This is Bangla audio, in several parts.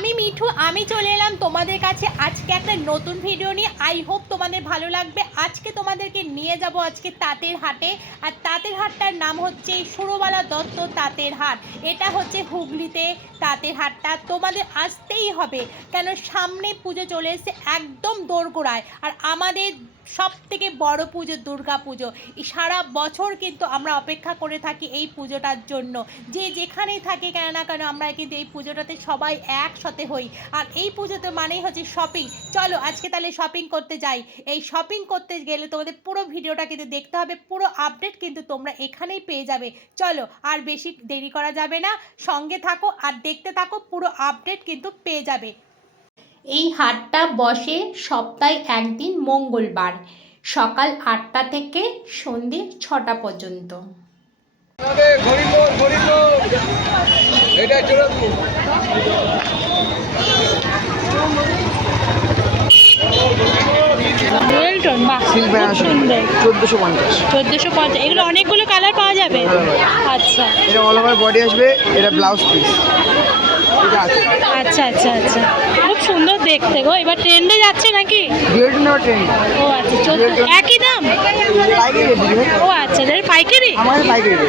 আমি মিঠু, আমি চলে এলাম তোমাদের কাছে আজকে একটা নতুন ভিডিও নিয়ে। আই হোপ তোমাদের ভালো লাগবে। আজকে তোমাদেরকে নিয়ে যাব আজকে তাঁতের হাটে। আর তাঁতের হাটটার নাম হচ্ছে সুরবালা দত্ত তাঁতের হাট। এটা হচ্ছে হুগলিতে তাঁতের হাটটা। তোমাদের আসতেই হবে, কেন সামনে পুজো চলে এসেছে একদম দোরগোড়ায়। আর আমাদের সব থেকে বড় পুজো দুর্গা পুজো। সারা বছর কিন্তু আমরা অপেক্ষা করে থাকি এই পুজোটার জন্য। যে যেখানেই থাকে কেন না কেন আমরা কিন্তু এই পুজোটাতে সবাই একসাথে হই। আর এই পুজোতে মানেই হচ্ছে শপিং। চলো আজকে তাহলে শপিং করতে যাই। এই শপিং করতে গেলে তোমাদের পুরো ভিডিওটা কিন্তু দেখতে হবে, পুরো আপডেট কিন্তু তোমরা এখানেই পেয়ে যাবে। চলো আর বেশি দেরি করা যাবে না, সঙ্গে থাকো আর দেখতে থাকো, পুরো আপডেট কিন্তু পেয়ে যাবে। এই হাটটা বসে সপ্তাহে একদিন মঙ্গলবার, সকাল 8টা থেকে সন্ধে 6টা পর্যন্ত। সুন্দর 1450। এগুলো অনেকগুলো কালার পাওয়া যাবে। আচ্ছা, এটা অল ওভার বডি আসবে, এটা ব্লাউজ পিস। আচ্ছা আচ্ছা আচ্ছা, খুব সুন্দর দেখতে গো। এবার ট্রেন্ডে যাচ্ছে নাকি? ও আচ্ছা, একই দাম? ও আচ্ছা, পাইকারি?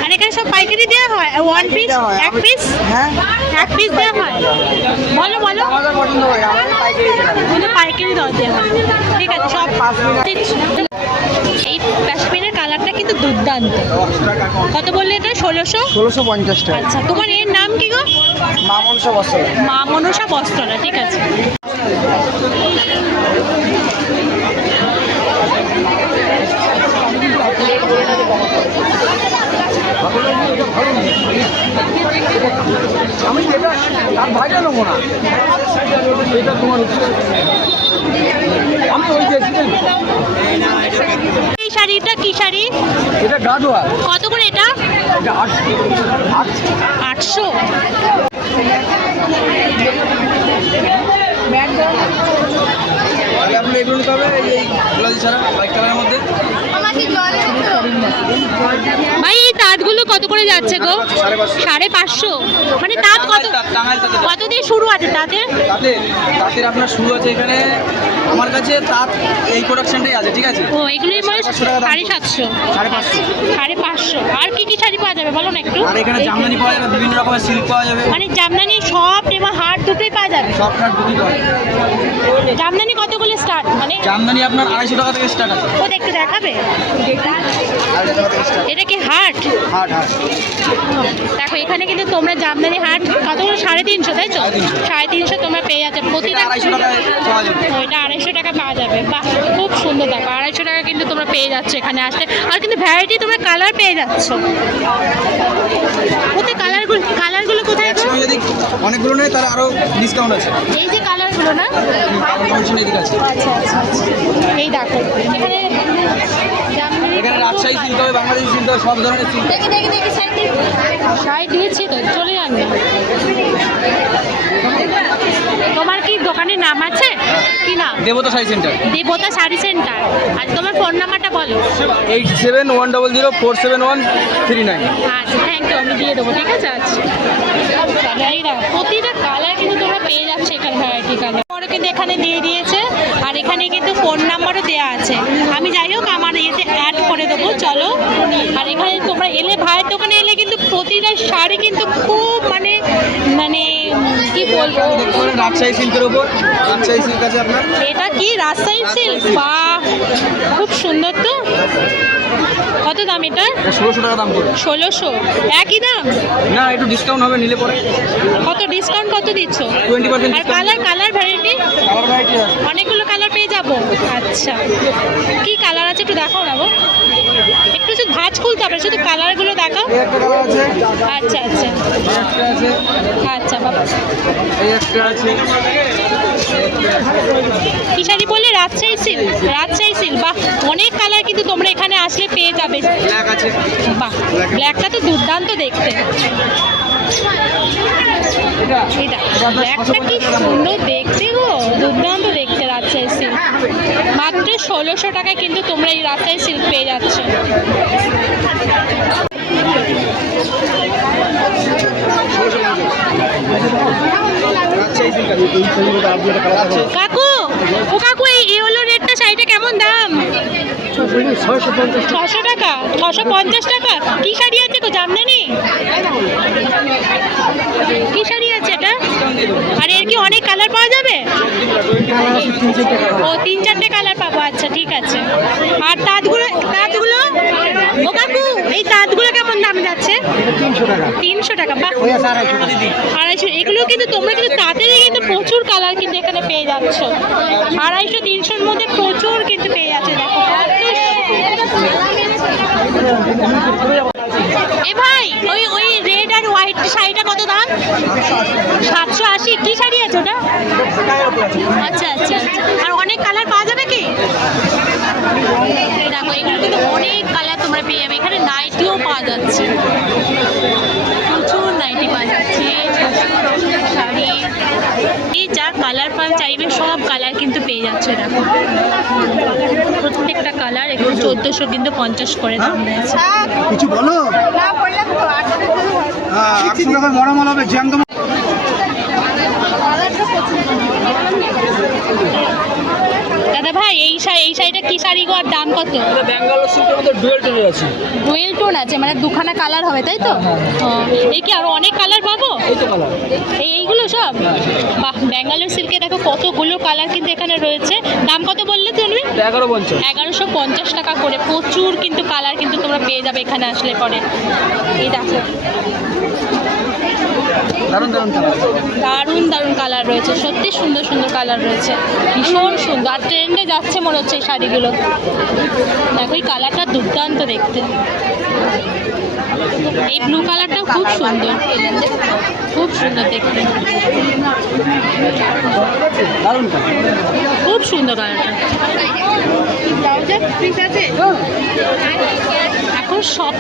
আর এখানে সব পাইকারি দেওয়া হয়? ওয়ান পিস, এক পিস? হ্যাঁ, এক পিস দেওয়া হয়। বলো বলো, পাইকারি দর দেওয়া হয়। ঠিক আছে, সব। এই কাশ্মীরের কালারটা কিন্তু দুর্দান্ত। কত বললে এটা? 1650 টাকা। আচ্ছা, তোমার এর নাম কি গো? মা মনসা বস্ত্রালয়। মা মনসা বস্ত্রালয়, ঠিক আছে। আমি এটা তার ভাইটা নেবো না, এটা তোমার। আমি ওই এই শাড়িটা কি শাড়ি? এটা গাদোয়া। কত করে এটা? এটা 800। আপনি এগুলো নিতে হবে, এই গোলাজি ছাড়া হোয়াইট কালারের মধ্যে। ভাই এই তাঁতগুলো কত করে যাচ্ছে গো? 550। মানে তাঁত কত দিয়ে শুরু আছে তাঁতের? তাঁতের আপনার শুরু আছে এখানে আমার কাছে তাঁত এই প্রোডাকশনটাই আছে, ঠিক আছে। ও এগুলোই মানে 750, 550। আর কি কি শাড়ি পাওয়া যাবে বলো না একটু? আর এখানে জামদানি পাওয়া যাবে, বিভিন্ন রকমের সিল্ক পাওয়া যাবে। মানে জামদানি সব এবং হাট দুটোই পাওয়া যাবে? সব হাট দুটোই পাওয়া যাবে। জামদানি কতগুলো স্টার্ট? মানে জামদানি আপনার 250 টাকা থেকে স্টার্ট আছে। ও দেখতে দেখাবে? এটা কি হাট? হাট হাট। দেখো এখানে কিন্তু তোমরা জামদানি হাট কত? 350, তাই তো? 350 তোমরা পেয়ে যাচ্ছে প্রতিটা। 250 টাকায় পাওয়া যাবে। ওইটা 250 টাকা পাওয়া যাবে। বাহ, খুব সুন্দর। দেখো 250 টাকা কিন্তু তোমরা পেয়ে যাচ্ছ এখানে আসলে। আর কিন্তু ভ্যারাইটি তোমরা কালার পেয়ে যাচ্ছ। কোথায় কালারগুলো কোথায়? একসঙ্গে যদি অনেকগুলো নেয় তাহলে আরও ডিসকাউন্ট আছে। এই যে কালারগুলো না? আচ্ছা আচ্ছা আচ্ছা, এই দেখো এখানে এখানে রাজশাহী সিল্ক হবে, বাংলাদেশি সিল্ক হবে, সব ধরনের সিল্ক। শাড়ি দিয়েছি তো, চলে যান না। তোমার কি দোকানের নাম আছে? কি নাম? দেবতা শাড়ি সেন্টার। দেবতা শাড়ি সেন্টার। আর তোমার ফোন নাম্বারটা বলো। 8710047139। আচ্ছা, থ্যাংক ইউ, আমি দিয়ে দেবো, ঠিক আছে। আচ্ছা, এই দেখো প্রতিটা কালার কিন্তু তোমরা পেয়ে যাচ্ছে এখানে, ভ্যারাইটি কালার। পরে কিন্তু এখানে দিয়ে দিয়েছে, আর এখানে কিন্তু ফোন নাম্বারও দেওয়া আছে। আমি যাই হোক আমার ইয়েতে অ্যাড করে দেবো, চলো। আর এখানে তোমরা এলে, ভাইয়ের দোকানে এলে কিন্তু প্রতিটা শাড়ি কিন্তু খুব মানে মানে কি বলবো, রাজশাহী সিল্কের উপর রাজশাহী সিল্ক আছে আপনার। এটা কি রাজশাহী সিল্ক? বাহ, খুব সুন্দর তো। কত দাম এটা? 1600 টাকা দাম পড়বে। 1600? একই দাম না, একটু ডিসকাউন্ট হবে নিলে পরে। কত ডিসকাউন্ট কত দিচ্ছ? 20% আর কালার ভ্যারাইটি? কালার ভ্যারাইটি আছে, অনেকগুলো কালার পেয়ে যাবো। আচ্ছা, কি কালার আছে একটু দেখাও না গো। একটু শুধু ভাঁজ খুলতে হবে, শুধু কালারগুলো দেখাও। এই একটা কালার আছে। আচ্ছা আচ্ছা এই একটা আছে। আচ্ছা বাবা, এই একটা আছে। কি শাড়ি বললে? রাজশাহী সিল্ক। রাজশাহী সিল্ক, বাহ, অনেক কালার কিন্তু তোমরা এখানে আসলে পেয়ে যাবে। ব্ল্যাক আছে। বাহ, ব্ল্যাকটা তো দুর্দান্ত দেখতে। এটা ব্ল্যাকটা কি সুন্দর দেখতে গো, দুর্দান্ত দেখতে রাজশাহী সিল্ক। মাত্র 1600 টাকায় কিন্তু তোমরা এই রাজশাহী সিল্ক পেয়ে যাচ্ছ। রাজশাহী সিল্ক কাকু, ও কাকু, এই ইয়েলো রেডটা শাড়িটা কেমন দাম? 600 টাকা, 650 টাকা। কি শাড়ি আছে গো, জামদানি? কি শাড়ি আছে এটা? আর এর কি অনেক কালার পাওয়া যাবে? ও 3-4টে কালার পাবো, আচ্ছা ঠিক আছে। আর তাঁতগুলো ও কাকু, এই তাঁতগুলো কেমন দাম যাচ্ছে? 300 টাকা। বাহ, 250। এগুলো কিন্তু তোমরা কিন্তু তাঁতেরই কিন্তু প্রচুর কালার কিন্তু এখানে পেয়ে যাচ্ছ। 250-300-র মধ্যে প্রচুর কিন্তু পেয়ে যাচ্ছে। দেখো এ ভাই, ওই রেড আর হোয়াইট শাড়িটা কত দাম? 780। কি শাড়ি আছে ওটা? আচ্ছা আচ্ছা আচ্ছা। আর অনেক কালার পাওয়া যাবে কি? দেখো এগুলো কিন্তু অনেক কালার তোমরা পেয়ে যাবে। এখানে নাইটিও পাওয়া যাচ্ছে, প্রচুর নাইটি পাওয়া যাচ্ছে, শাড়ি, এই যা কালার পাওয়া চাইবে সব কালার কিন্তু পেয়ে যাচ্ছে। দেখো প্রত্যেকটা কালার একটু 1400 কিন্তু 50 করে দাম রয়েছে। কিছু বলো। হ্যাঁ, 800 টাকা মরামাল হবে জ্যাংদম। দাদা ভাই, এই শাড়িটা কি শাড়ি গো, আর দাম কত? ব্যাঙ্গালোর সিল্কের মধ্যে ডুয়েল টোনের আছে। ডুয়েল টোন আছে, মানে দুখানা কালার হবে তাই তো? এই কি আরো অনেক কালার পাবো? এই তো কালার, এইগুলো সব? বাহ, ব্যাঙ্গালোর সিল্কে দেখো কতগুলো কালার কিন্তু এখানে রয়েছে। দাম কত বললে তুমি? 1150 টাকা করে। প্রচুর কিন্তু কালার কিন্তু তোমরা পেয়ে যাবে এখানে আসলে পরে। এই দেখো দারুণ দারুণ কালার, দারুণ দারুণ কালার রয়েছে, সত্যি সুন্দর সুন্দর কালার রয়েছে, ভীষণ সুন্দর। আর ট্রেন্ডে যাচ্ছে মনে হচ্ছে এই শাড়িগুলো। দেখো এই কালারটা দুর্দান্ত দেখতে। এই ব্লু কালারটাও খুব সুন্দর, খুব সুন্দর দেখতে, দারুণ কালার, খুব সুন্দর কালারটা। এখন সব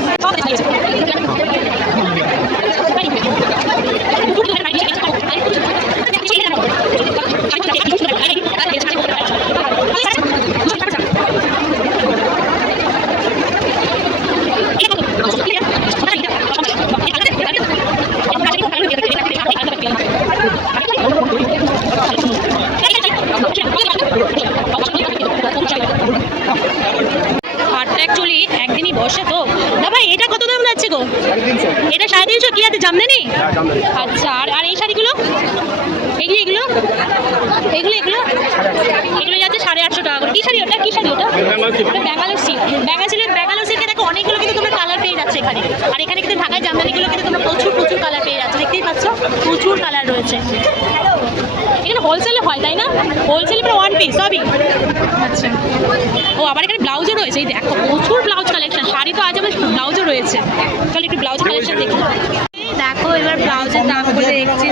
অ্যাকচুয়ালি একদিনই বসে তো না ভাই। এটা কত দাম যাচ্ছে গো? এটা 350। কি আছে, জামদানি? আচ্ছা। আর এই শাড়িগুলো, এগুলো এগুলো এগুলো এগুলো এগুলো যাচ্ছে 850 টাকা করে। কি শাড়ি ওটা? কি শাড়ি ওটা? ব্যাঙ্গালোর সিল্ক। ব্যাঙ্গালোর সিল্কে দেখো অনেকগুলো কিন্তু তোমরা কালার পেয়ে যাচ্ছে এখানে। আর এখানে কিন্তু ঢাকায় জামদানিগুলো কিন্তু তোমরা প্রচুর প্রচুর কালার পেয়ে যাচ্ছে, দেখতেই পাচ্ছ প্রচুর কালার রয়েছে। এখানে হোলসেলে হয় তাই না? হোলসেলে পুরো 1 পিস সবই। আচ্ছা। ও আবার এখানে ব্লাউজও রয়েছে। এই দেখো প্রচুর ব্লাউজ কালেকশন। শাড়ি তো আজ আবার ব্লাউজও রয়েছে। চল একটু ব্লাউজ কালেকশন দেখি। দেখো এবার ব্লাউজের দাম বলে দেখছি।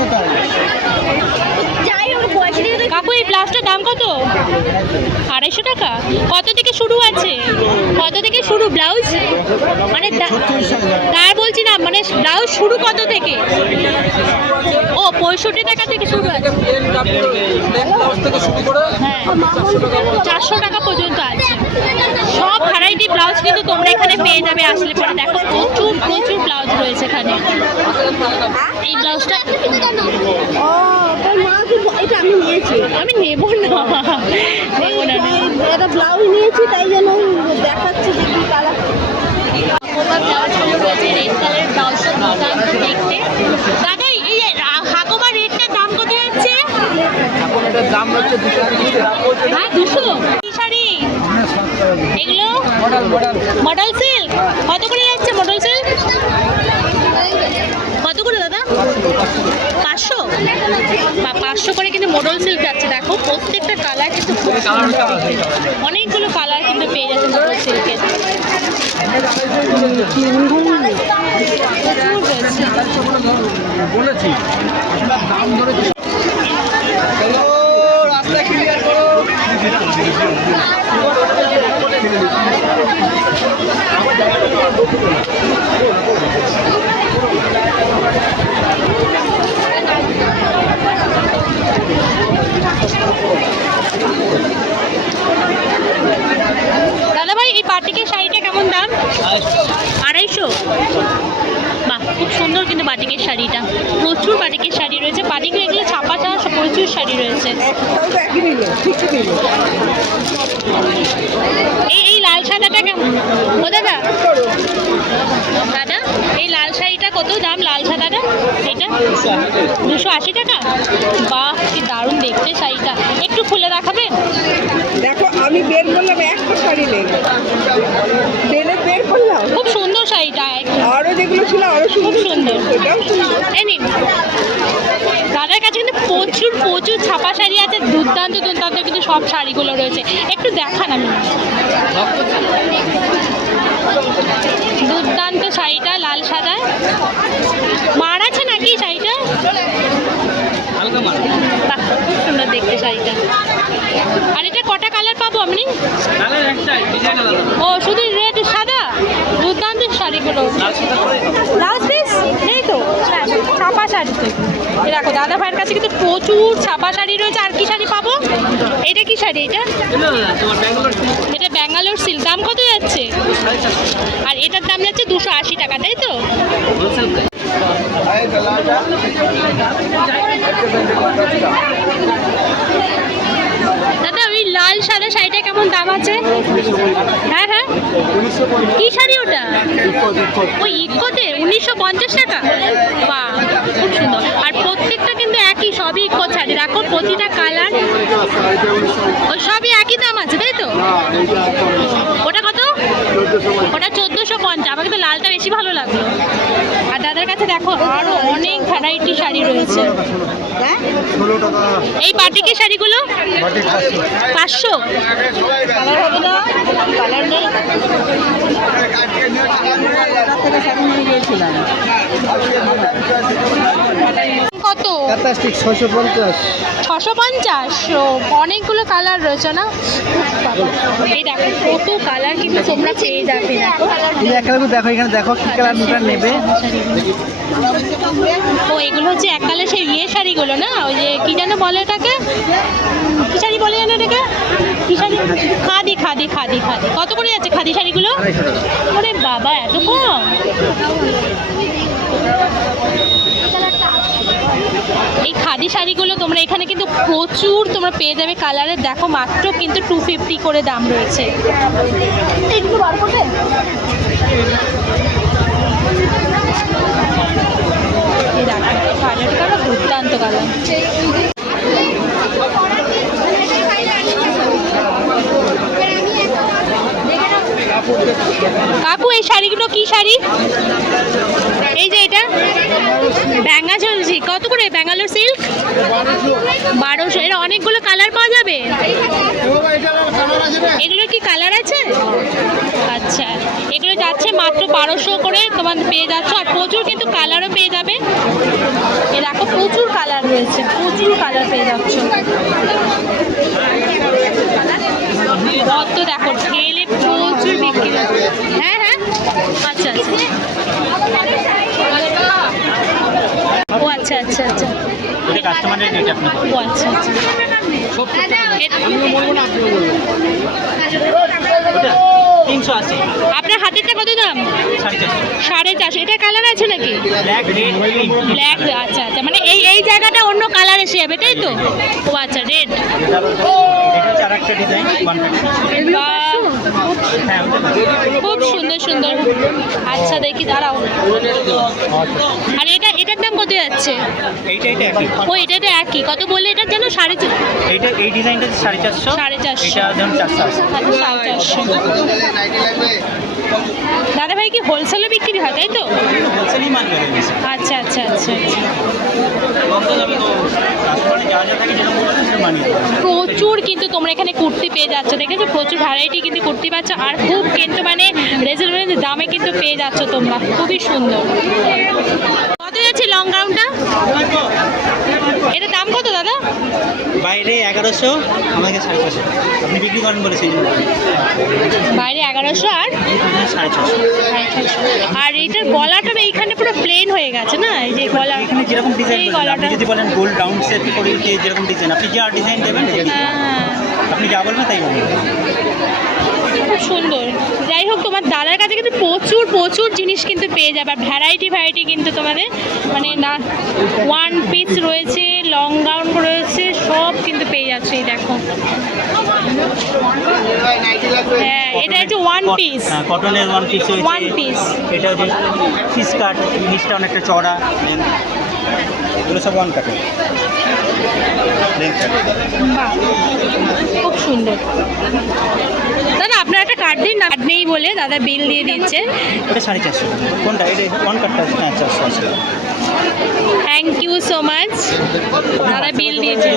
কাকু এই ব্লাউজটার দাম কত? 250 টাকা। কত থেকে শুরু আছে? কত থেকে শুরু ব্লাউজ? মানে তার বলছি না, মানে ব্লাউজ শুরু কত থেকে? ও 65 টাকা থেকে শুরু আছে। হ্যাঁ, 400 টাকা পর্যন্ত আছে। সব ভ্যারাইটি ব্লাউজ কিন্তু তোমরা এখানে পেয়ে যাবে আসলে পরে। দেখো প্রচুর প্রচুর ব্লাউজ রয়েছে এখানে। এই ব্লাউজটা আমি নিয়েছি, আমি নেব না, নেব না। একটা ব্লাউজ নিয়েছি, তাই জন্য দেখাচ্ছি যে কি কালার। রেড কালারের ব্লাউজটা দুর্দান্ত দেখতে। দাদা এই হাকোবা রেডটার দাম কত যাচ্ছে? এখন এটার দাম হচ্ছে 200। হ্যাঁ 200। কি শাড়ি এগুলো? Model silk. কত করে যাচ্ছে মডেল সিল্ক? কত করে দাদা? 500। বা 500 করে কিন্তু মডেল সিল্ক যাচ্ছে। দেখো প্রত্যেকটা কালার কিন্তু খুব সুন্দর, অনেকগুলো কালার কিন্তু পেয়ে যাচ্ছে মডেল সিল্কের। বলেছি দাম ধরে রাস্তা ক্লিয়ার করো। দাদা ভাই এই বাটিকের শাড়িটা কেমন দাম? 250। বাহ, খুব সুন্দর কিন্তু বাটিকের শাড়িটা। প্রচুর বাটিকের শাড়ি রয়েছে। বাটিকের এগুলো ছাপাটা প্রচুর শাড়ি রয়েছে। একটাও তো একই নিল, ঠিকই নিল। এই লাল সাদাটা কেমন ও দাদা? দাদা এই লাল শাড়িটা কত দাম? লাল সাদাটা এটা 280 টাকা। বাহ কি দারুণ দেখতে শাড়িটা, একটু খুলে দেখাবেন? দেখো আমি বের করলাম একটা শাড়ি নেই, বের করলাম। খুব সুন্দর শাড়িটা, আরো যেগুলো ছিল আরো খুব সুন্দর। এটাও সুন্দর। এই নিন, দাদার কাছে কিন্তু প্রচুর প্রচুর ছাপা শাড়ি আছে, দুর্দান্ত দুর্দান্ত কিন্তু সব শাড়িগুলো রয়েছে। একটু দেখান আমি। দুর্দান্ত শাড়িটা লাল সাদায়, মার আছে নাকি শাড়িটা? হালকা মার। বাহ খুব সুন্দর দেখতে শাড়িটা। আর এটা কটা কালার পাবো আমি? কালার একটাই, ডিজাইন আলাদা। ও শুধু রেড সাদা, দুর্দান্ত শাড়িগুলো। ব্লাউজ পিস নেই তো? ছাপা শাড়ি তো। এই দেখো দাদা ভাইয়ের কাছে কিন্তু প্রচুর ছাপা শাড়ি রয়েছে। আর কি শাড়ি পাবো? এটা কি শাড়ি? এটা তোমার ব্যাঙ্গালোর এটা ব্যাঙ্গালোর সিল্ক। দাম কত যাচ্ছে? আর এটার দাম যাচ্ছে 280 টাকা, তাই তো? হোলসেল। দাদা ওই লাল সাদা শাড়িটা কেমন দাম আছে? হ্যাঁ হ্যাঁ, কি শাড়ি ওটা? ওই ইকোতে 1950 টাকা। বাহ খুব সুন্দর। আর প্রত্যেকটা কিন্তু একই, সবই ইকো শাড়ি। দেখো প্রতিটা কালার ওই সবই একই দাম আছে, তাই তো? ওটা কত? ওটা 1450। আমাকে তো লালটা বেশি ভালো লাগলো। আর দাদার কাছে দেখো আরো অনেক ভ্যারাইটি শাড়ি রয়েছে। এই বাটিকের শাড়িগুলো 500। কালার হবে না, কালার নেই। কত? 650। 650। ও, অনেকগুলো কালার রয়েছে না? এই দেখো কত কালার কিন্তু তোমরা পেয়ে যাবে। দেখো এই এক কালার দেখো, এখানে দেখো কি কালার নেবে। ও এগুলো হচ্ছে এক কালার সেই ইয়ে শাড়িগুলো না? ওই যে কি যেন বলে এটাকে, কি শাড়ি বলে যেন এটাকে? কি শাড়ি? খাদি খাদি খাদি খাদি। কত করে যাচ্ছে খাদি শাড়িগুলো? ওরে বাবা এত কম! এই খাদি শাড়িগুলো তোমরা এখানে কিন্তু প্রচুর তোমরা পেয়ে যাবে কালারের। দেখো মাত্র কিন্তু 250 করে দাম রয়েছে। একটু বার করবে? এই দেখো কালারটা দুর্দান্ত কালার। কাকু এই শাড়িগুলো কি শাড়ি? এই যে এটা ব্যাঙ্গালোর সিল্ক। কত করে ব্যাঙ্গালোর সিল্ক? 1200। এর অনেকগুলো কালার পাওয়া যাবে? এগুলো কি কালার আছে? আচ্ছা এগুলো যাচ্ছে মাত্র 1200 করে তোমার পেয়ে যাচ্ছ। আর প্রচুর কিন্তু কালারও পেয়ে যাবে। এ দেখো প্রচুর কালার রয়েছে, প্রচুর কালার পেয়ে যাচ্ছ। কত দেখো ঢেলে প্রচুর বিক্রি। হ্যাঁ হ্যাঁ আচ্ছা আচ্ছা। ও আচ্ছা আচ্ছা আচ্ছা। কাস্টমারের রেট আপনার। ও আচ্ছা আচ্ছা। 380। আপনার হাতেরটা কত দাম? 450। এটা কালার আছে নাকি? Black, red, green. ব্ল্যাক। আচ্ছা আচ্ছা, মানে এই জায়গাটা অন্য কালার এসে যাবে তাই তো? ও আচ্ছা রেড। এটা আরেকটা ডিজাইন 150। বাহ খুব সুন্দর সুন্দর। আচ্ছা দেখি দাঁড়াও। আর এটার দাম কত যাচ্ছে? এইটা একই। ও এটা একই। কত বললে এটার যেন? 450। এইটা এই ডিজাইনটা 450। 450। এটা যেমন 480। আচ্ছা 450। দাদা ভাই কি হোলসেলে বিক্রি হয় তাই তো? হোলসেলই মাল করে দিয়েছে। আচ্ছা আচ্ছা আচ্ছা আচ্ছা। কাস্টমারে যা যা থাকে যেটা বলছে সেটা মানিয়ে দেবে। প্রচুর কিন্তু তোমরা এখানে কুর্তি পেয়ে যাচ্ছ। দেখেছো প্রচুর ভ্যারাইটি কিন্তু কুর্তি পাচ্ছ। আর খুব কিন্তু মানে রিজনেবল দামে কিন্তু পেয়ে যাচ্ছ তোমরা। খুবই সুন্দর। কত যাচ্ছে লং গাউনটা? এটার দাম কত দাদা? বাইরে 1100, আমাকে 550। আপনি বিক্রি করেন বলে সেই জন্য বাইরে 1100 আর 650। আর এইটার গলাটা এইখানে পুরো প্লেন হয়ে গেছে না? এই যে গলা, এখানে যেরকম ডিজাইন এই আপনি গলাটা। যদি বলেন গোল্ড রাউন্ড সেট করে দিতে, যেরকম ডিজাইন আপনি যা ডিজাইন দেবেন হ্যাঁ আপনি যা বলবেন তাই বলবেন। খুব সুন্দর। যাই হোক তোমার দাদার কাছে কিন্তু প্রচুর প্রচুর জিনিস কিন্তু পেয়ে যাবে। আর ভ্যারাইটি কিন্তু তোমাদের মানে না ওয়ান পিস রয়েছে, লং গাউন রয়েছে, দেখো, হ্যাঁ এটা হচ্ছে ওয়ান পিস। হ্যাঁ, কটনের ওয়ান পিস ওয়ান পিস। এটা হচ্ছে ফিস কাট, জিনিসটা অনেকটা চড়া, এগুলো সব ওয়ান কাটে। বাহ, খুব সুন্দর। দাদা আপনার একটা কার্ড দিন না, কার্ড নেই বলে দাদা বিল দিয়ে দিচ্ছে। এটা 450, কোনটা? এটা ওয়ান কাটটা, হ্যাঁ 400 আছে। থ্যাংক ইউ সো মাচ, দাদা বিল দিয়েছে।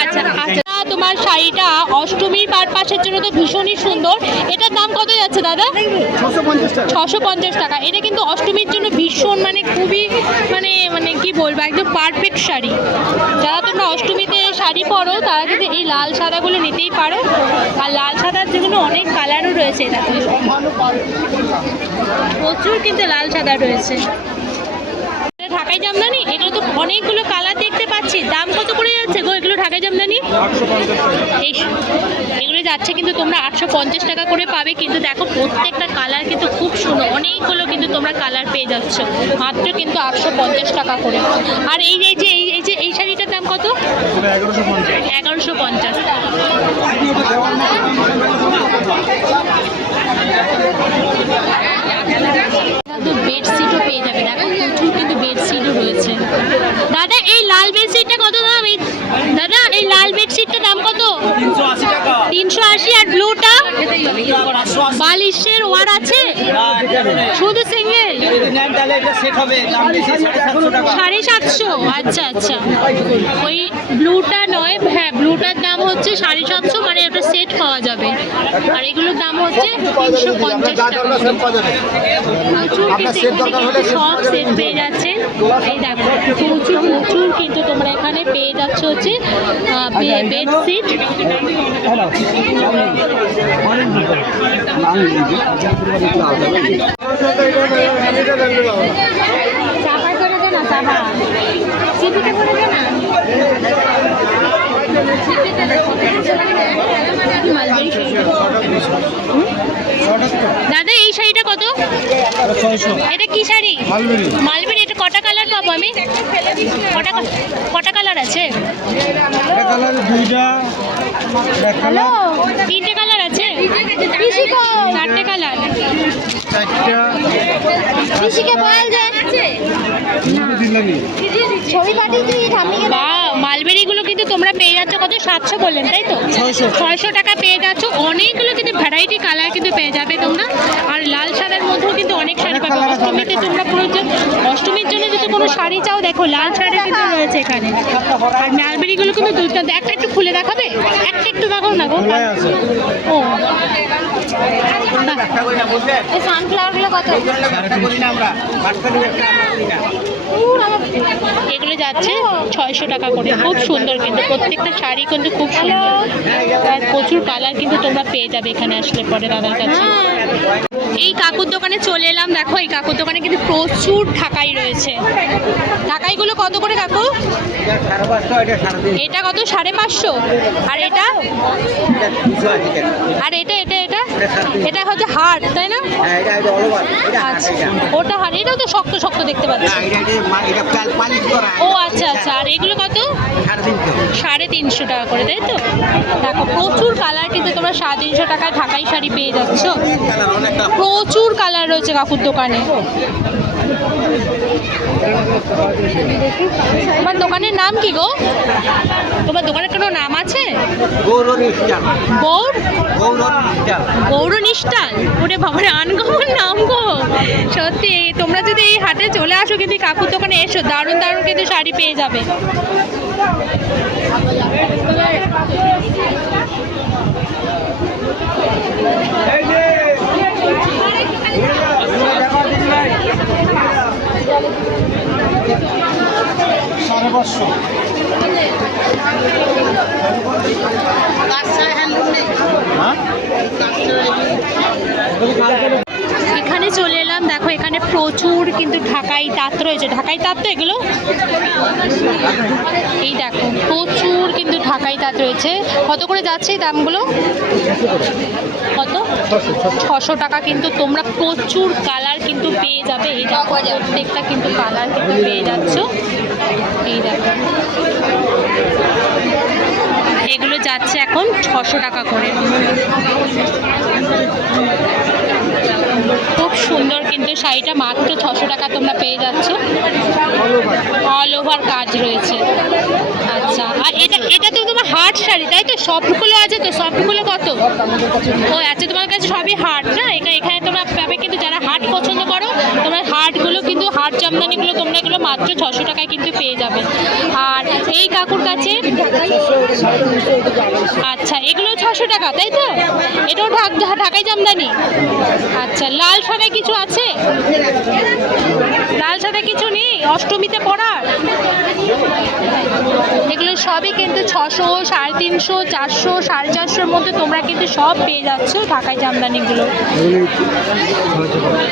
আচ্ছা আচ্ছা, তোমার শাড়িটা অষ্টমীর পারপাসের জন্য তো ভীষণই সুন্দর। এটার দাম কত যাচ্ছে দাদা? 650 টাকা। এটা কিন্তু অষ্টমীর জন্য ভীষণ মানে খুবই মানে মানে কি বলবো, একদম পারফেক্ট শাড়ি। যারা তোমরা অষ্টমীতে শাড়ি পরো তারা কিন্তু এই লাল সাদাগুলো নিতেই পারো। আর লাল সাদার যেগুলো অনেক কালারও রয়েছে, দেখো প্রচুর কিন্তু লাল সাদা রয়েছে। ঢাকাই জামদানি, এগুলো তো অনেকগুলো কালার দেখতে পাচ্ছি। দাম কত করে যাচ্ছে গো এগুলো ঢাকাই জামদানি? এগুলো যাচ্ছে কিন্তু তোমরা 850 টাকা করে পাবে। কিন্তু দেখো প্রত্যেকটা কালার কিন্তু খুব সুন্দর, অনেকগুলো কিন্তু তোমরা কালার পেয়ে যাচ্ছ মাত্র কিন্তু 850 টাকা করে। আর এই শাড়িটার দাম কত? 1150। বেডশিটও পেয়ে যাবে, দেখো প্রচুর কিন্তু বেডশিটও রয়েছে। দাদা এই লাল বেডশিটটা কত দাম? দাদা এই লাল বেডশিটটার দাম কত? 380 টাকা। 380। আর ব্লুটা? বালিশের ওয়ার আছে? শুধু সিঙ্গেল? এটা সেট হবে, দাম বেশি, 750 টাকা। 750। আচ্ছা আচ্ছা, ওই ব্লুটা নয়, হ্যাঁ ব্লুটার দাম হচ্ছে 750, মানে ওটা সেট পাওয়া যাবে। আর এগুলোর দাম হচ্ছে 350 টাকা। প্রচুর কিন্তু সব সেট পেয়ে যাচ্ছে। এই দেখো প্রচুর প্রচুর কিন্তু তোমরা এখানে পেয়ে যাচ্ছ হচ্ছে বেডশিট। চাপা করে দে না, চাপা চিপিতে করে দে না। দাদা এই শাড়িটা কত? 600। এটা কি শাড়ি? মালবেরি। এটা কটা কালার পাবো আমি? কটা কালার আছে? হ্যালো, 3টে কালার আছে? 4টে কালার। মালবেরিগুলো কিন্তু তোমরা পেয়ে যাচ্ছ কত? 700 বললেন তাই তো? 600 টাকা পেয়ে যাচ্ছ। অনেকগুলো কিন্তু ভ্যারাইটি কালার কিন্তু পেয়ে যাবে তোমরা। আর লাল সাদার মধ্যেও কিন্তু অনেক শাড়ি পাবে। অষ্টমীতে তোমরা অষ্টমীর জন্য যদি কোনো শাড়ি চাও, দেখো লাল শাড়ি কিন্তু রয়েছে এখানে। আর মালবেরিগুলো কিন্তু দুর্দান্ত। একটা একটু খুলে দেখাবে? একটা একটু দেখাও না গো। ও সানফ্লাওয়ারগুলো কত? এগুলো যাচ্ছে 600 টাকা করে। খুব সুন্দর কিন্তু প্রত্যেকটা শাড়ি কিন্তু খুব সুন্দর। আর প্রচুর কালার কিন্তু তোমরা পেয়ে যাবে এখানে আসলে পরে দাদার কাছে। এই কাকুর দোকানে চলে এলাম। দেখো এই কাকুর দোকানে কিন্তু প্রচুর ঢাকাই রয়েছে। ঢাকাইগুলো কত করে কাকু? এটা কত? 550। আর এটা? আর এটা এটা এটা এটা হচ্ছে হার, তাই না? আচ্ছা, ওটা হার। এটাও তো শক্ত শক্ত দেখতে পাচ্ছি। ও আচ্ছা আচ্ছা। আর এগুলো কত? 350 টাকা করে, তাই তো? দেখো প্রচুর কালার কিন্তু তোমরা 350 টাকায় ঢাকাই শাড়ি পেয়ে যাচ্ছ। প্রচুর কালার রয়েছে কাকুর দোকানে। তোমার দোকানের নাম কি গো? তোমার দোকানের কোনো নাম আছে? গৌরনিষ্ঠাল। ওরে বাবারে, আনকমন নাম গো। সত্যি তোমরা যদি এই হাটে চলে আসো কিন্তু কাকুর দোকানে এসো, দারুণ দারুণ কিন্তু শাড়ি পেয়ে যাবে। এখানে চলে এলাম। দেখো এখানে প্রচুর কিন্তু ঢাকাই তাঁত রয়েছে। ঢাকাই তাঁত তো এগুলো। এই দেখো প্রচুর কিন্তু ঢাকাই তাঁত রয়েছে। কত করে যাচ্ছে এই দামগুলো? কত? 600 টাকা। কিন্তু তোমরা প্রচুর কালার কিন্তু পেয়ে যাবে। এই দেখো প্রত্যেকটা কিন্তু কালার কিন্তু পেয়ে যাচ্ছ। এই দেখো এগুলো যাচ্ছে এখন 600 টাকা করে। খুব সুন্দর কিন্তু শাড়িটা মাত্র 600 টাকা তোমরা পেয়ে যাচ্ছ। অল ওভার কাজ রয়েছে। আচ্ছা, আর এটা তো তোমার হার্ট শাড়ি তাই তো? সফটগুলো আছে তো? সফটগুলো কত? ও আচ্ছা, তোমার কাছে সবই হার্ট না? এখানে তোমরা পাবে কিন্তু যারা হার্ট পছন্দ করো তোমরা হার্টগুলো কিন্তু হার্ট জামদানিগুলো তোমরা এগুলো মাত্র 600 টাকায় কিন্তু পেয়ে যাবে। আর এই কাকুর কাছে আচ্ছা এগুলো 600 টাকা তাই তো? এটাও ঢাকাই জামদানি। আচ্ছা, লাল সাদা কিছু আছে? লাল সাদা কিছু নেই অষ্টমীতে পরার? এগুলো সবই কিন্তু 600, 350, 400, 450-র মধ্যে তোমরা কিন্তু সব পেয়ে যাচ্ছ ঢাকাই জামদানিগুলো।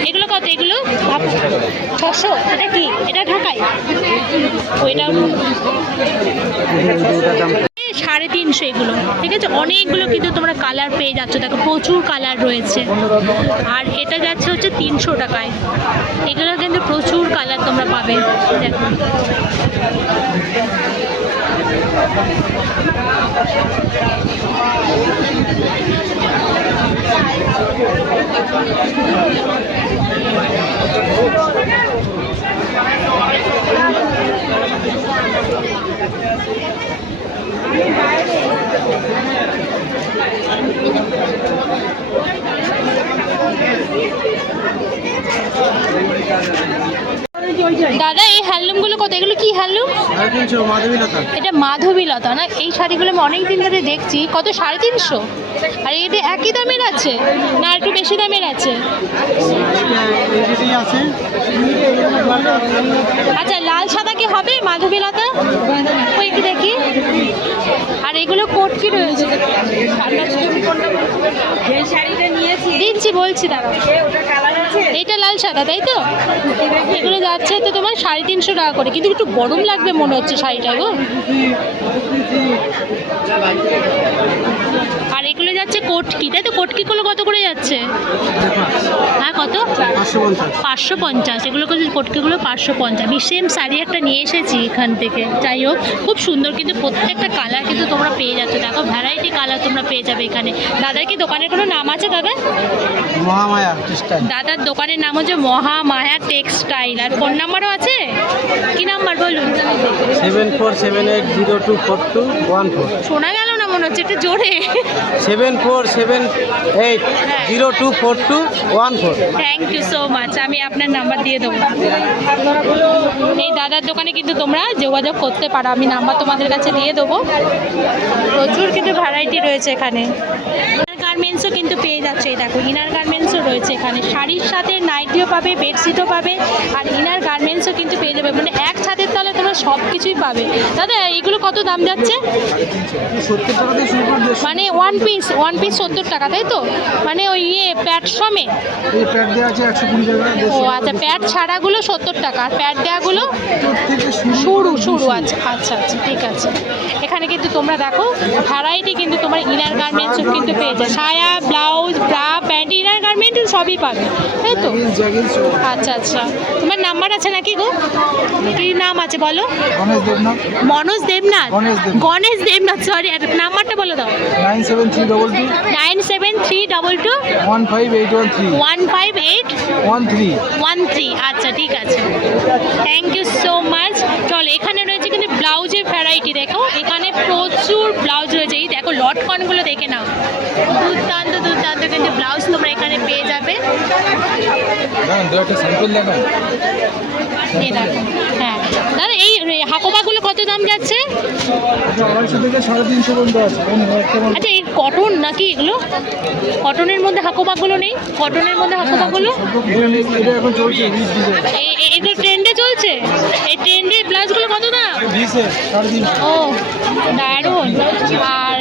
এগুলো কত? এগুলো 600। এটা কি? এটা ঢাকাই? ওইটা 350 এগুলো, ঠিক আছে? অনেকগুলো কিন্তু তোমরা কালার পেয়ে যাচ্ছ, দেখো প্রচুর কালার রয়েছে। আর এটা যাচ্ছে হচ্ছে 300 টাকায়। এগুলো কিন্তু প্রচুর কালার তোমরা পাবে, দেখো। দাদা এই হ্যান্ডলুমগুলো কত? এগুলো কি হ্যান্ডলুম? এটা মাধবীলতা না? এই শাড়িগুলো আমি অনেক দিন ধরে দেখছি। কত? 350? আর এটা একই দামের আছে না একটু বেশি দামের আছে? আচ্ছা, লাল সাদা কি হবে মাধবীলতা? ওই একটু দেখি। আর এগুলো কোট কি রয়েছে? দিচ্ছি, বলছি দাঁড়াও। এটা লাল সাদা তাই তো? এগুলো যাচ্ছে তো তোমার 350 টাকা করে, কিন্তু একটু গরম লাগবে মনে হচ্ছে শাড়িটা গো। আর এগুলো যাচ্ছে কোটকি তাই তো? কোটকিগুলো কত করে যাচ্ছে? হ্যাঁ কত? 550। এগুলো কোটকিগুলো 550। আমি সেম শাড়ি একটা নিয়ে এসেছি এখান থেকে। যাই হোক, খুব সুন্দর কিন্তু প্রত্যেকটা কালার কিন্তু তোমরা পেয়ে যাচ্ছ। দেখো ভ্যারাইটি কালার তোমরা পেয়ে যাবে এখানে। দাদার কি দোকানের কোনো নাম আছে দাদা? মহামায়া টেক্সটাইল। দাদার দোকানের নাম হচ্ছে মহামায়া টেক্সটাইল। আর ফোন নাম্বারও আছে? কি নাম্বার বলুন? 7478024214। শোনা গেল না মনে হচ্ছে, একটু জোরে। 7478024214। Thank you so much. আমি আপনার নাম্বার দিয়ে দেবো। এই দাদার দোকানে কিন্তু তোমরা যোগাযোগ করতে পারো, আমি নাম্বার তোমাদের কাছে দিয়ে দেবো। প্রচুর কিন্তু ভ্যারাইটি রয়েছে এখানে। ইনার গার্মেন্টসও কিন্তু পেয়ে যাচ্ছে। এই দেখো ইনার গার্মেন্টসও রয়েছে এখানে। শাড়ির সাথে নাইটিও পাবে, বেডশিটও পাবে, আর ইনার গার্মেন্টসও কিন্তু পেয়ে যাবে। মানে এক ছাদের তলে তোমরা সব কিছুই পাবে। দাদা এগুলো কত দাম যাচ্ছে? মানে ওয়ান পিস 70 টাকা তাই তো? মানে ওই প্যাড সমেত? ও আচ্ছা, প্যাড ছাড়াগুলো 70 টাকা, আর প্যাড দেওয়াগুলো শুরু। আচ্ছা আচ্ছা আচ্ছা, ঠিক আছে। এখানে কিন্তু তোমরা দেখো ভ্যারাইটি কিন্তু তোমার ইনার গার্মেন্টসও কিন্তু পেয়েছে। সায়া, blouse, bra, pant, inner garment সবই পাবে তাই তো? আচ্ছা আচ্ছা, তোমার নাম্বার আছে নাকি গো? কি নাম আছে বলো? মনোজ দেবনাথ। গণেশ দেবনাথ, সরি। নাম্বারটা বলে দাও। 9732 15813। আচ্ছা ঠিক আছে, থ্যাংক ইউ সো মাচ। চলো, এখানে রয়েছে কিন্তু ব্লাউজের ভ্যারাইটি। দেখো এখানে প্রচুর ব্লাউজ রয়েছে। এই দেখো লটকনগুলো দেখে নাও, দুর্দান্ত কিন্তু ব্লাউজ তোমরা এখানে পেয়ে যাবে। এই দেখো, হ্যাঁ দাদা এই হাকোবাগুলো কত দাম যাচ্ছে? 250 থেকে 350 পর্যন্ত আছে। আচ্ছা, এই কটন নাকি এগুলো? কটনের মধ্যে হাকোবাগুলো নেই? কটনের মধ্যে হাকোবাগুলো এটা এখন চলছে এগুলো ট্রেন্ডে চলছে। এই ট্রেন্ডের ব্লাউজগুলো কত দাম? 350। ও দারুণ। আর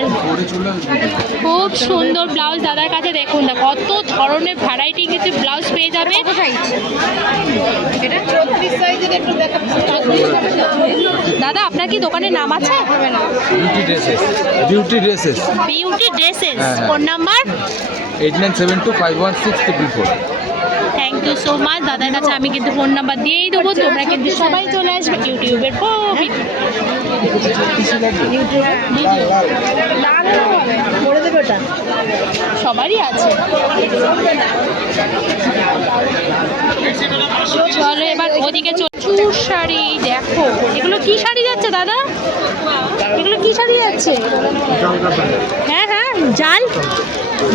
খুব সুন্দর ব্লাউজ দাদার কাছে দেখুন না, কত ধরনের ভ্যারাইটি কিন্তু ব্লাউজ পেয়ে যাবে। দাদা আপনার কি দোকানের নাম আছে? Beauty dresses. Beauty dresses. Phone number? 8972516444। Thank thank you so much. দাদার কাছে আমি কিন্তু ফোন নাম্বার দিয়েই দেবো, তোমরা কিন্তু সবাই চলে আসবে ইউটিউবের সবারই আছে। চলো এবার ওদিকে প্রচুর শাড়ি দেখো। এগুলো কি শাড়ি যাচ্ছে দাদা? এগুলো কি শাড়ি যাচ্ছে? হ্যাঁ হ্যাঁ, জাল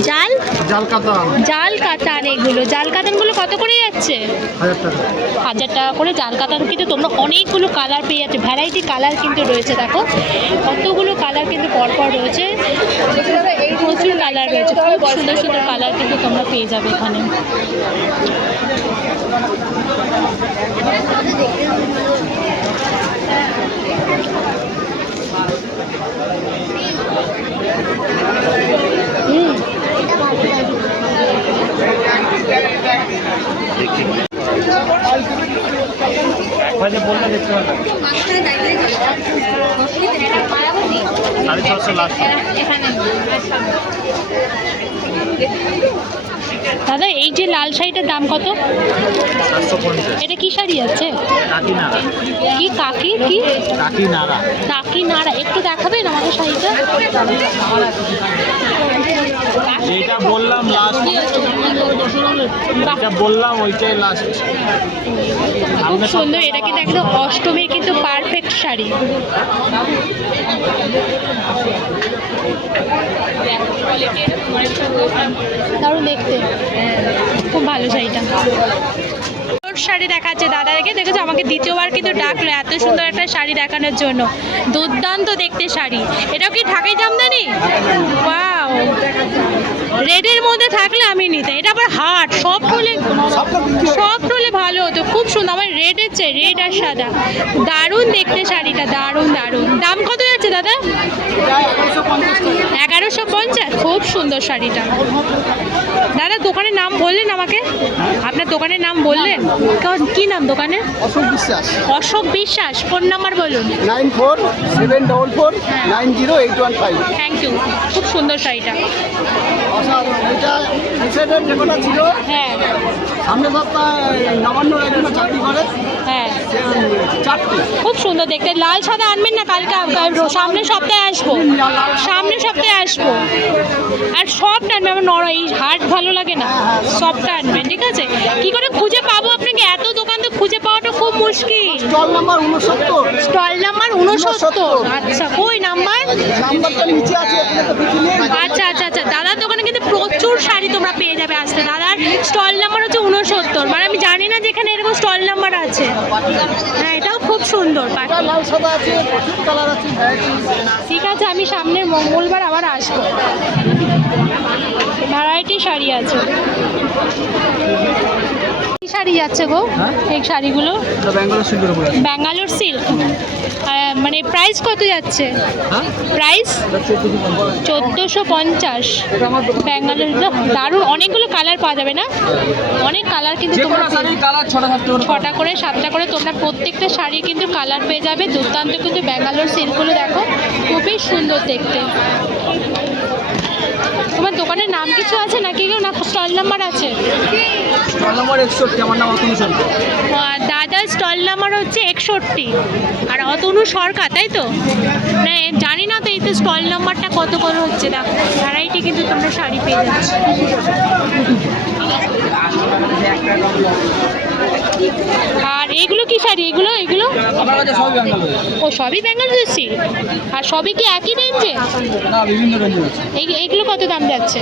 জাল জাল কাতান জাল কাতান। এগুলো জাল কাতানগুলো কত করে যাচ্ছে? 1000 টাকা। 1000 টাকা করে জাল কাতান। কিন্তু তোমরা অনেকগুলো কালার পেয়ে যাচ্ছে, ভ্যারাইটি কালার কিন্তু রয়েছে। দেখো কতগুলো কালার কিন্তু পরপর রয়েছে, প্রচুর কালার রয়েছে, খুব সুন্দর সুন্দর কালার কিন্তু তোমরা পেয়ে যাবে এখানে। দাদা এই যে লাল শাড়িটার দাম কত? 750। এটা কি শাড়ি আছে? কাকিনাড়া। কি কাকি কি? কাকিনাড়া। কাকিনাড়া। একটু দেখাবেন আমাকে শাড়িটা? যেটা বললাম লাস্ট, যেটা বললাম ওইটাই লাস্ট। খুব সুন্দর। এটা কিন্তু একদম অষ্টমীর কিন্তু পারফেক্ট শাড়ি। দারুণ দেখতে, খুব ভালো শাড়িটা। শাড়ি দেখাচ্ছে দাদাকে, দেখেছো আমাকে দ্বিতীয়বার কিন্তু ডাকলো এত সুন্দর একটা শাড়ি দেখানোর জন্য। দুর্দান্ত দেখতে শাড়ি। এটাও কি ঢাকাই জামদানি? ওয়াও, রেডের মধ্যে থাকলে আমি নিতে। এটা আবার হাট, সব হলে ভালো হতো। খুব সুন্দর। আমার রেডের চেয়ে রেড আর সাদা, দারুণ দেখতে শাড়িটা, দারুণ দারুণ। দাম কত যাচ্ছে দাদা? 1150। খুব সুন্দর শাড়িটা। দাদা দোকানের নাম বললেন আমাকে? আপনার দোকানের নাম বললেন? কি নাম দোকানের? অশোক বিশ্বাস। অশোক বিশ্বাস। ফোন নাম্বার বলুন। 9474490815। Thank you. খুব সুন্দর শাড়িটা। এটা রিসেন্টের যেটা ছিল, হ্যাঁ সামনে সপ্তাহে নবান্ন একজন চাকরি করে, হ্যাঁ, চারটে। খুব সুন্দর দেখতে। লাল সাদা আনবেন না, কালকে সামনের সপ্তাহে আসবো, সামনের সপ্তাহে আসবো। আর সবটা আনবেন, আমার নরম এই হাট ভালো লাগে না, সবটা আনবেন ঠিক আছে? কি করে খুঁজে পাবো আপনাকে? এত দোকান তো খুঁজে পাওয়াটা খুব মুশকিল। Stall number 69। Stall number 69। আচ্ছা, কই নাম্বার? নাম্বারটা নিচে আছে, আপনি তো দেখে নিন। আচ্ছা আচ্ছা আচ্ছা। দাদার দোকানে কিন্তু প্রচুর শাড়ি তোমরা পেয়ে যাবে আসতে। দাদার স্টল নাম্বার হচ্ছে 69। মানে আমি জানি না যেখানে এরকম স্টল নাম্বার আছে। হ্যাঁ, এটাও খুব সুন্দর। লাল সাদা আছে, প্রচুর কালার আছে, ঠিক আছে, আমি সামনের মঙ্গলবার আবার আসবো। ভ্যারাইটি শাড়ি আছে। কি শাড়ি যাচ্ছে গো এই শাড়িগুলো? ব্যাঙ্গালোর সিল্কের উপরে আছে। ব্যাঙ্গালোর সিল্ক। মানে প্রাইস কত যাচ্ছে? প্রাইস 1450। ব্যাঙ্গালোর দারুণ। অনেকগুলো কালার পাওয়া যাবে না? অনেক কালার কিন্তু তোমরা কালার 6টা করে 7টা করে তোমরা প্রত্যেকটা শাড়ি কিন্তু কালার পেয়ে যাবে। দুর্দান্ত কিন্তু ব্যাঙ্গালোর সিল্কগুলো দেখো, খুবই সুন্দর দেখতে। তোমার দোকানের নাম কিছু আছে নাকি কেউ? না স্টল নাম্বার আছে? Stall number 61। আমার নাম অতনু সরকার। দাদার স্টল নাম্বার হচ্ছে 61 আর অতনু সরকার, তাই তো? না জানি না তো, এই তো স্টল নাম্বারটা কত করে হচ্ছে। দেখো ভ্যারাইটি কিন্তু তোমরা শাড়ি পেয়ে যাচ্ছ। আর এইগুলো কি শাড়ি? এগুলো আমার কাছে সবই ব্যাঙ্গালোর। ও সবই ব্যাঙ্গালোর সিল্ক। আর সবই কি একই রেঞ্জে? না, বিভিন্ন রেঞ্জের আছে। এইগুলো কত দাম যাচ্ছে?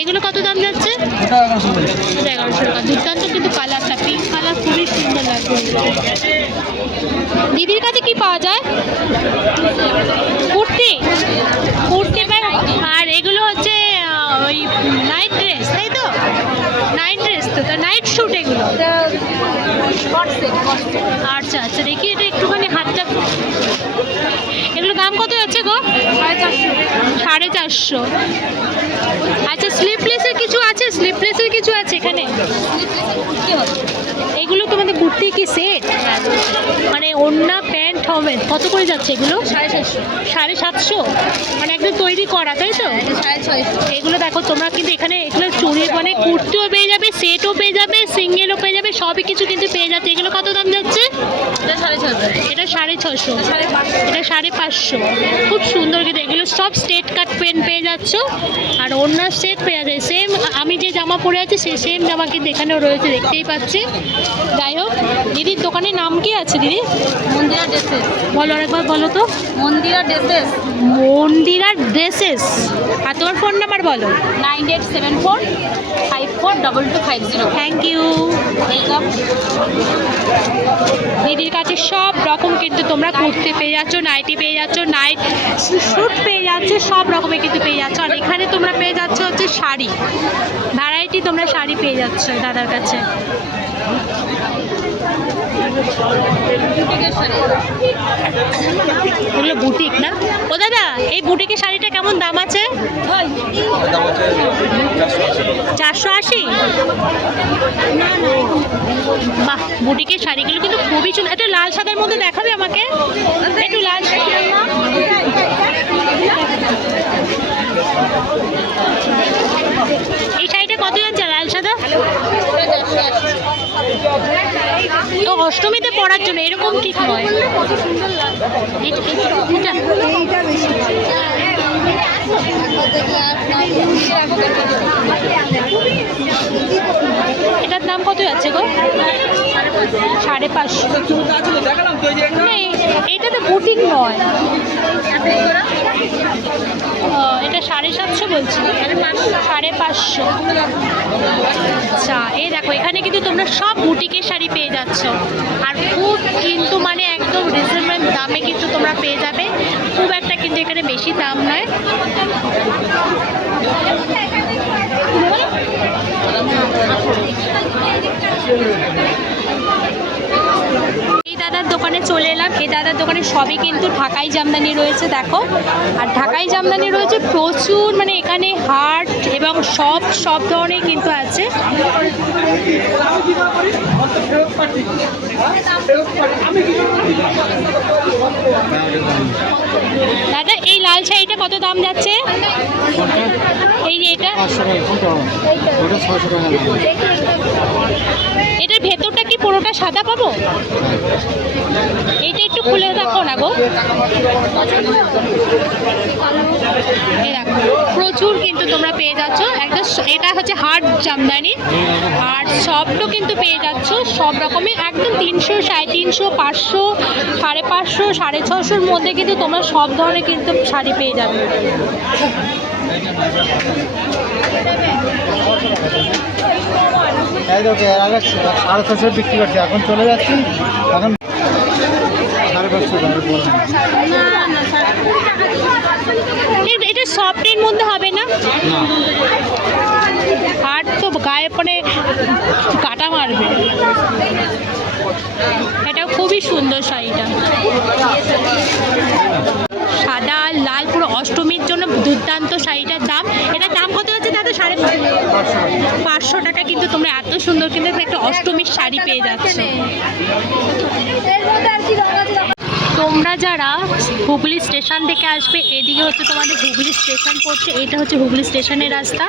এগুলো কত দাম যাচ্ছে? ওটা 1150। 1100 টাকা। দুর্দান্ত কিন্তু কালারটা, পিঙ্ক কালার, খুবই সুন্দর লাগছে। দিদির কাছে কি পাওয়া যায়? কুর্তি পাই। আর এগুলো হচ্ছে ওই নাইট ড্রেস, তাই তো? নাইট ড্রেস তো, নাইট স্যুট এগুলো। আচ্ছা আচ্ছা, দেখি এটা একটুখানি হাতটা। এগুলো দাম কত যাচ্ছে গো? 450। আচ্ছা স্লিপলেসের কিছু আছে? স্লিপলেসের কিছু আছে এখানে? এগুলো তোমাদের কুর্তি কি সেট? মানে ওড়না প্যান্ট হবে কত করে যাচ্ছে এগুলো? 750। মানে একদম তৈরি করা, তাই তো? এগুলো দেখো তোমরা কিন্তু এখানে এগুলো চুড়ি মানে কুর্তিও পেয়ে যাবে, সেটও পেয়ে যাবে, সিঙ্গেলও পেয়ে যাবে, সবই কিছু কিন্তু পেয়ে যাচ্ছে। এগুলো কত দাম যাচ্ছে? এটা 650, এটা 550। খুব সুন্দর কিন্তু এগুলো সব স্ট্রেট কাট পেন পেয়ে যাচ্ছ আর ওড়নার সেট পেয়ে যাচ্ছে। সেম আমি যে জামা পরে আছি সেই সেম জামা কিন্তু এখানেও রয়েছে, দেখতেই পাচ্ছি। যাই হোক দিদির দোকানের নাম কি আছে দিদি? মন্দিরা ড্রেসেস। বলো আরেকবার বলো তো। মন্দিরা ড্রেসেস। মন্দিরা ড্রেসেস। আর তোমার ফোন নাম্বার বলো। 9874542250। Thank you. দিদির কাছে সব রকম কিন্তু তোমরা কুর্তি পেয়ে যাচ্ছ, নাইটি পেয়ে যাচ্ছ, নাইট স্যুট পেয়ে যাচ্ছ, সব রকমের কিন্তু পেয়ে যাচ্ছ। আর এখানে তোমরা পেয়ে যাচ্ছ হচ্ছে শাড়ি, ভ্যারাইটি তোমরা শাড়ি পেয়ে যাচ্ছ দাদার কাছে। এগুলো বুটিক না? ও দাদা এই বুটিকের শাড়িটা কেমন দাম আছে? 480। বাহ, বুটিকের শাড়িগুলো কিন্তু খুবই সুন্দর। একটা লাল সাদার মধ্যে দেখাবে আমাকে একটু? লাল এই শাড়িটা কত যাচ্ছে লাল সাদা? তো অষ্টমীতে পরার জন্য এরকম ঠিক নয়। এটার দাম কত যাচ্ছে গো? 550। এটা তো বুটিক নয়, এটা 750 বলছি, 550। আচ্ছা এই দেখো এখানে কিন্তু তোমরা সব বুটিকের শাড়ি পেয়ে যাচ্ছ আর খুব কিন্তু মানে একদম রিজনেবল দামে কিন্তু তোমরা পেয়ে যাবে। খুব একটা কিন্তু এখানে বেশি দাম নয়। এই দাদার দোকানে চলে এলাম। এই দাদার দোকানে সবই কিন্তু ঢাকাই জামদানি রয়েছে দেখো। আর ঢাকাই জামদানি রয়েছে প্রচুর, মানে এখানে হাট এবং সব ধরনের কিন্তু আছে। দাদা এই লাল শাড়িটা কত দাম যাচ্ছে? এই যে এটা এটার ভেতরটা কি পুরোটা সাদা পাবো? এইটা একটু খুলে দেখো না গো। প্রচুর কিন্তু তোমরা পেয়ে যাচ্ছ একদম। এটা হচ্ছে হাট জামদানি আর সবটা কিন্তু পেয়ে যাচ্ছ সব রকমের একদম 300, 350, 500, 550, 650 মধ্যে কিন্তু তোমরা সব ধরনের কিন্তু শাড়ি পেয়ে যাবে। আগে 650 বিক্রি করছি, এখন চলে যাচ্ছি, এখন 550। এটা সফটের মধ্যে হবে না? আর তো গায়ে পরে কাটা মারবে। এটা খুবই সুন্দর শাড়িটা, সাদা লাল পুরো অষ্টমীর জন্য দুর্দান্ত শাড়িটার দাম। এটার দাম কত হচ্ছে দাদা? 550 টাকা কিন্তু তোমরা এত সুন্দর কিন্তু একটা অষ্টমীর শাড়ি পেয়ে যাচ্ছ। তোমরা যারা হুগলি স্টেশন থেকে আসবে, এদিকে হচ্ছে তোমাদের হুগলি স্টেশন পড়ছে, এটা হচ্ছে হুগলি স্টেশনের রাস্তা।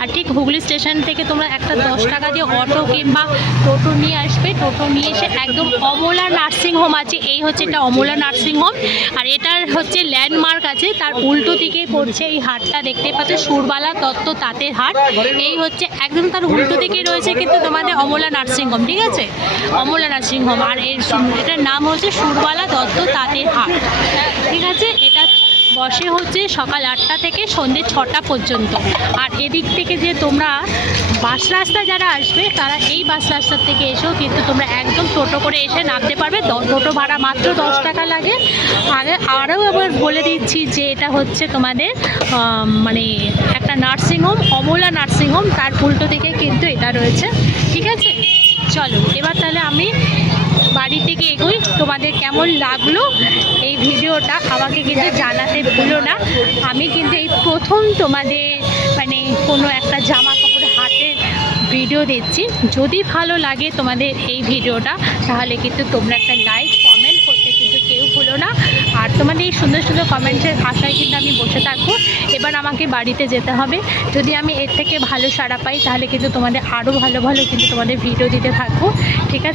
আর ঠিক হুগলি স্টেশন থেকে তোমরা একটা 10 টাকা দিয়ে অটো কিংবা টোটো নিয়ে আসবে। টোটো নিয়ে এসে একদম অমলা নার্সিং হোম আছে, এই হচ্ছে এটা অমলা নার্সিং হোম। আর এটার হচ্ছে ল্যান্ডমার্ক আছে, তার উল্টো দিকেই পড়ছে এই হাটটা দেখতে পাচ্ছ, সুরবালা দত্ত তাঁতের হাট। এই হচ্ছে একদম তার উল্টো দিকেই রয়েছে কিন্তু তোমাদের অমলা নার্সিং হোম, ঠিক আছে? Amala nursing home. আর এটার নাম হচ্ছে সুরবালা দত্ত তাঁতের হাট, ঠিক আছে? এটা বসে হচ্ছে সকাল 8টা থেকে সন্ধ্যে 6টা পর্যন্ত। আর এদিক থেকে যে তোমরা বাস রাস্তা যারা আসবে তারা এই বাস রাস্তার থেকে এসেও কিন্তু তোমরা একদম টোটো করে এসে নামতে পারবে। টোটো ভাড়া মাত্র 10 টাকা লাগে। আরও আবার বলে দিচ্ছি যে এটা হচ্ছে তোমাদের মানে একটা নার্সিংহোম, অমলা নার্সিংহোম, তার উল্টো দিকে কিন্তু এটা রয়েছে, ঠিক আছে? চলো এবার তাহলে আমি বাড়ি থেকে এগোই। তোমাদের কেমন লাগলো এই ভিডিওটা আমাকে কিন্তু জানাতে ভুলো না। আমি কিন্তু এই প্রথম তোমাদের মানে কোনো একটা জামা কাপড়ের হাটের ভিডিও দিচ্ছি। যদি ভালো লাগে তোমাদের এই ভিডিওটা তাহলে কিন্তু তোমরা একটা লাইক কমেন্ট করতে কিন্তু কেউ ভুলো না। আর তোমাদের এই সুন্দর সুন্দর কমেন্টের আশায় কিন্তু আমি বসে থাকবো। এবার আমাকে বাড়িতে যেতে হবে। যদি আমি এর থেকে ভালো সাড়া পাই তাহলে কিন্তু তোমাদের আরও ভালো ভালো কিন্তু তোমাদের ভিডিও দিতে থাকবো, ঠিক আছে।